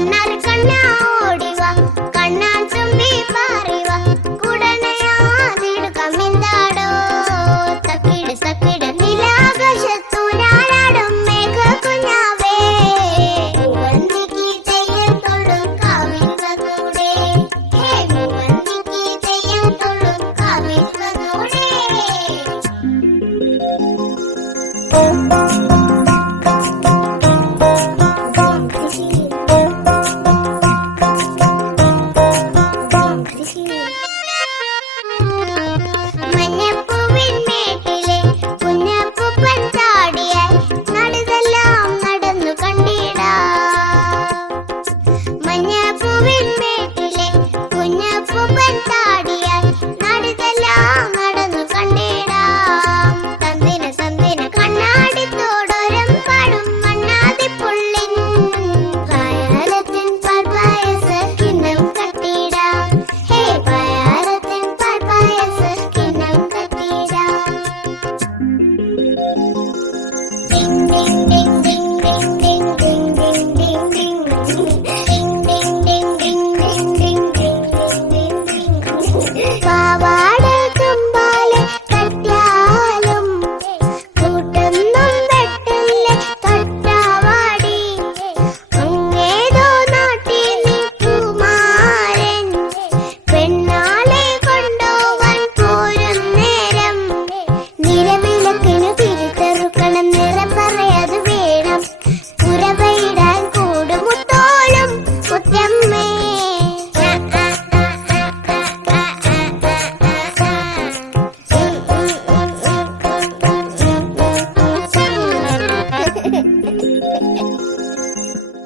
கண்ணார் கண்ணா. ven, me. Bye-bye.